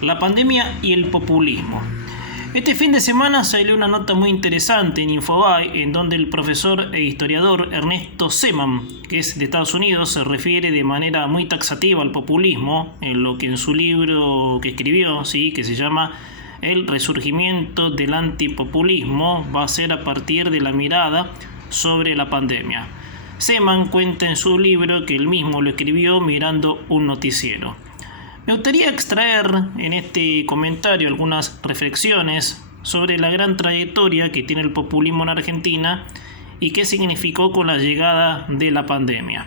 La pandemia y el populismo. Este fin de semana salió una nota muy interesante en Infobae en donde el profesor e historiador Ernesto Zeman, que es de Estados Unidos, se refiere de manera muy taxativa al populismo, en lo que en su libro que escribió, ¿sí?, que se llama El resurgimiento del antipopulismo, va a ser a partir de la mirada sobre la pandemia. Zeman cuenta en su libro que él mismo lo escribió mirando un noticiero. Me gustaría extraer en este comentario algunas reflexiones sobre la gran trayectoria que tiene el populismo en Argentina y qué significó con la llegada de la pandemia.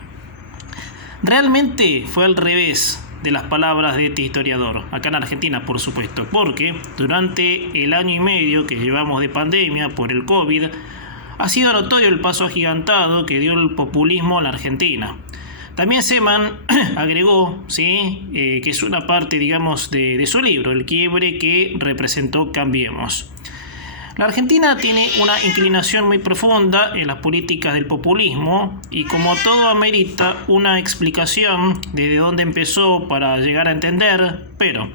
Realmente fue al revés de las palabras de este historiador, acá en Argentina por supuesto, porque durante el año y medio que llevamos de pandemia por el COVID, ha sido notorio el paso agigantado que dio el populismo a la Argentina. También Zeman agregó, ¿sí?, que es una parte, digamos, de su libro, el quiebre que representó Cambiemos. La Argentina tiene una inclinación muy profunda en las políticas del populismo y como todo amerita una explicación desde dónde empezó para llegar a entender, pero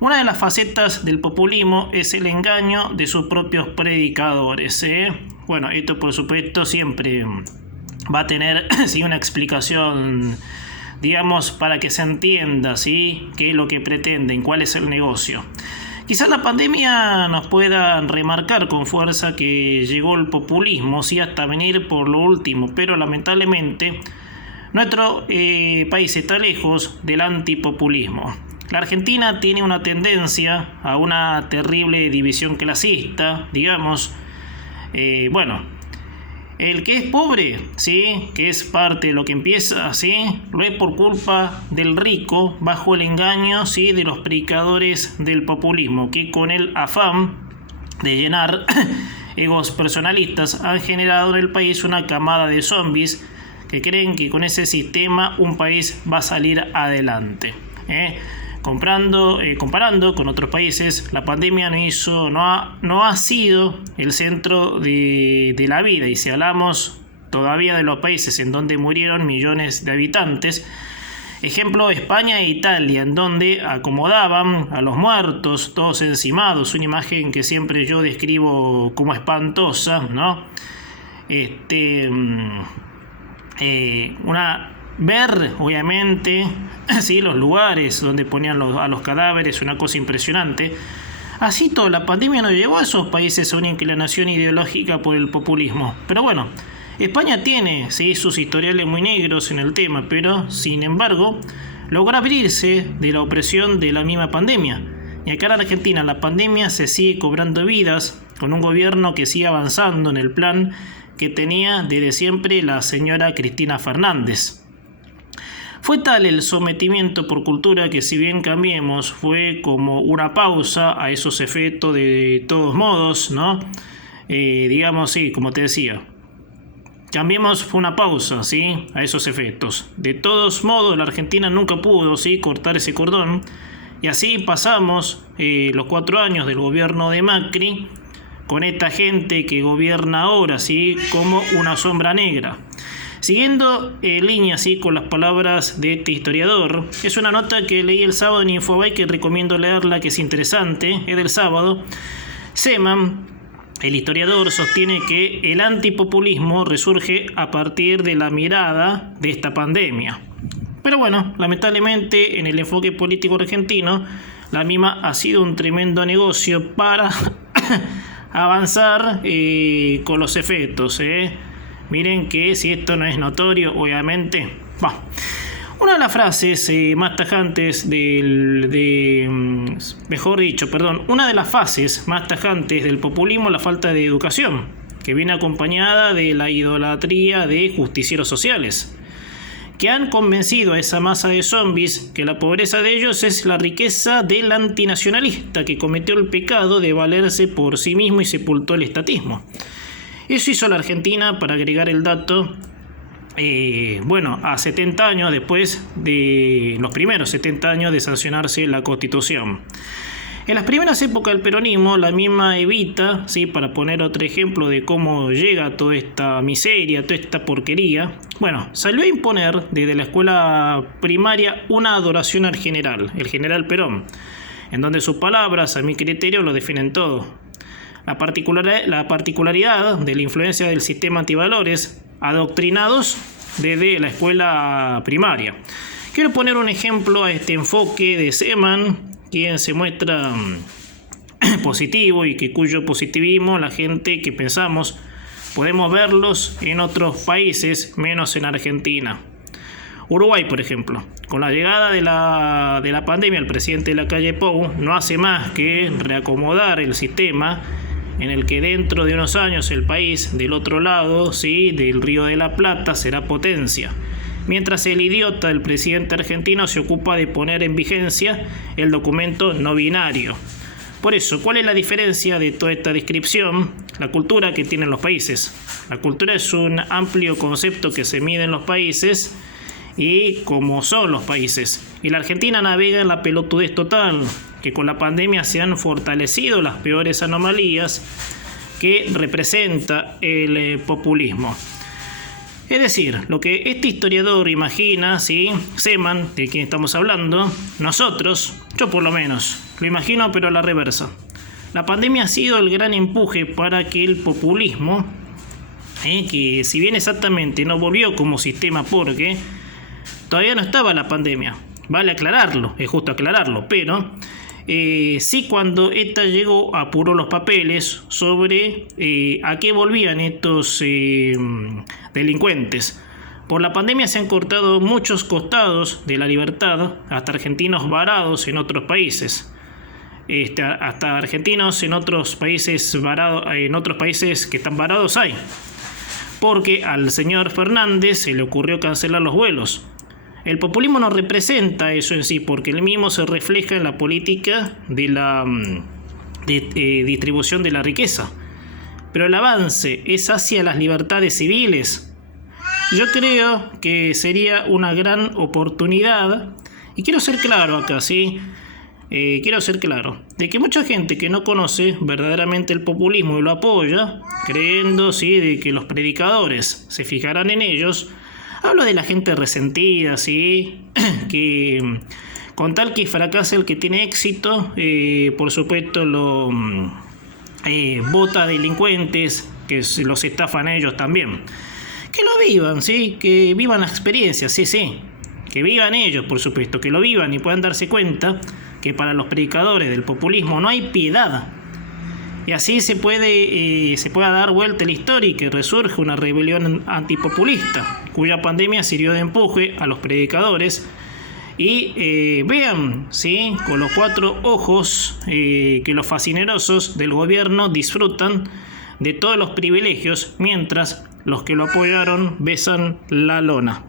una de las facetas del populismo es el engaño de sus propios predicadores. Bueno, esto por supuesto siempre va a tener ¿sí?, una explicación, digamos, para que se entienda, ¿sí?, qué es lo que pretenden, cuál es el negocio. Quizás la pandemia nos pueda remarcar con fuerza que llegó el populismo, sí, hasta venir por lo último, pero lamentablemente nuestro país está lejos del antipopulismo. La Argentina tiene una tendencia a una terrible división clasista, digamos. El que es pobre, ¿sí?, que es parte de lo que empieza, ¿sí?, lo es por culpa del rico, bajo el engaño, ¿sí?, de los predicadores del populismo, que con el afán de llenar egos personalistas han generado en el país una camada de zombies que creen que con ese sistema un país va a salir adelante. Comparando con otros países, la pandemia no ha sido el centro de la vida, y si hablamos todavía de los países en donde murieron millones de habitantes, ejemplo España e Italia, en donde acomodaban a los muertos todos encimados, una imagen que siempre yo describo como espantosa, ¿no? Ver, obviamente, sí, los lugares donde ponían a los cadáveres, una cosa impresionante. Así todo, la pandemia nos llevó a esos países a una inclinación ideológica por el populismo. Pero bueno, España tiene, sí, sus historiales muy negros en el tema, pero sin embargo logra abrirse de la opresión de la misma pandemia. Y acá en Argentina la pandemia se sigue cobrando vidas con un gobierno que sigue avanzando en el plan que tenía desde siempre la señora Cristina Fernández. Fue tal el sometimiento por cultura que, si bien Cambiemos fue como una pausa a esos efectos de todos modos, ¿no? Digamos, sí, como te decía, Cambiemos fue una pausa, ¿sí?, a esos efectos. De todos modos, la Argentina nunca pudo, ¿sí?, cortar ese cordón, y así pasamos los 4 años del gobierno de Macri con esta gente que gobierna ahora, ¿sí?, como una sombra negra. Siguiendo línea así con las palabras de este historiador, es una nota que leí el sábado en Infobae que recomiendo leerla, que es interesante, es del sábado. Zeman, el historiador, sostiene que el antipopulismo resurge a partir de la mirada de esta pandemia. Pero bueno, lamentablemente en el enfoque político argentino, la misma ha sido un tremendo negocio para avanzar con los efectos, Miren que si esto no es notorio, obviamente. Una de las frases más tajantes una de las fases más tajantes del populismo es la falta de educación, que viene acompañada de la idolatría de justicieros sociales, que han convencido a esa masa de zombies que la pobreza de ellos es la riqueza del antinacionalista que cometió el pecado de valerse por sí mismo y sepultó el estatismo. Eso hizo la Argentina, para agregar el dato, a 70 años después de los primeros 70 años de sancionarse la Constitución. En las primeras épocas del peronismo, la misma Evita, ¿sí?, para poner otro ejemplo de cómo llega toda esta miseria, toda esta porquería, salió a imponer desde la escuela primaria una adoración al general, el general Perón. en donde sus palabras, a mi criterio, lo definen todo. La particularidad de la influencia del sistema antivalores adoctrinados desde la escuela primaria. Quiero poner un ejemplo a este enfoque de Seemann, quien se muestra positivo y cuyo positivismo la gente que pensamos podemos verlos en otros países, menos en Argentina. Uruguay, por ejemplo, con la llegada de la pandemia, el presidente de la calle Pou no hace más que reacomodar el sistema en el que dentro de unos años el país del otro lado, ¿sí?, del Río de la Plata, será potencia. Mientras el idiota del presidente argentino se ocupa de poner en vigencia el documento no binario. Por eso, ¿cuál es la diferencia de toda esta descripción? La cultura que tienen los países. La cultura es un amplio concepto que se mide en los países y cómo son los países. Y la Argentina navega en la pelotudez total, que con la pandemia se han fortalecido las peores anomalías que representa el populismo. Es decir, lo que este historiador imagina, ¿sí?, Seemann, de quien estamos hablando, nosotros, yo por lo menos, lo imagino pero a la reversa. La pandemia ha sido el gran empuje para que el populismo, que si bien exactamente no volvió como sistema porque todavía no estaba la pandemia, vale aclararlo, es justo aclararlo, pero sí, cuando esta llegó apuró los papeles sobre a qué volvían estos delincuentes. Por la pandemia se han cortado muchos costados de la libertad, hasta argentinos varados en otros países. Hasta argentinos en otros países que están varados hay. Porque al señor Fernández se le ocurrió cancelar los vuelos. El populismo no representa eso en sí, porque el mismo se refleja en la política de la distribución de la riqueza. Pero el avance es hacia las libertades civiles. Yo creo que sería una gran oportunidad, y quiero ser claro acá, ¿sí? Quiero ser claro, de que mucha gente que no conoce verdaderamente el populismo y lo apoya, creyendo, ¿sí?, de que los predicadores se fijarán en ellos. Hablo de la gente resentida, ¿sí?, que con tal que fracase el que tiene éxito, por supuesto lo vota a delincuentes, que los estafan a ellos también. Que lo vivan, ¿sí?, que vivan la experiencia, sí, que vivan ellos, por supuesto, que lo vivan y puedan darse cuenta que para los predicadores del populismo no hay piedad. Y así se pueda dar vuelta la historia y que resurge una rebelión antipopulista, cuya pandemia sirvió de empuje a los predicadores. Y vean, ¿sí?, con los 4 ojos que los fascinerosos del gobierno disfrutan de todos los privilegios, mientras los que lo apoyaron besan la lona.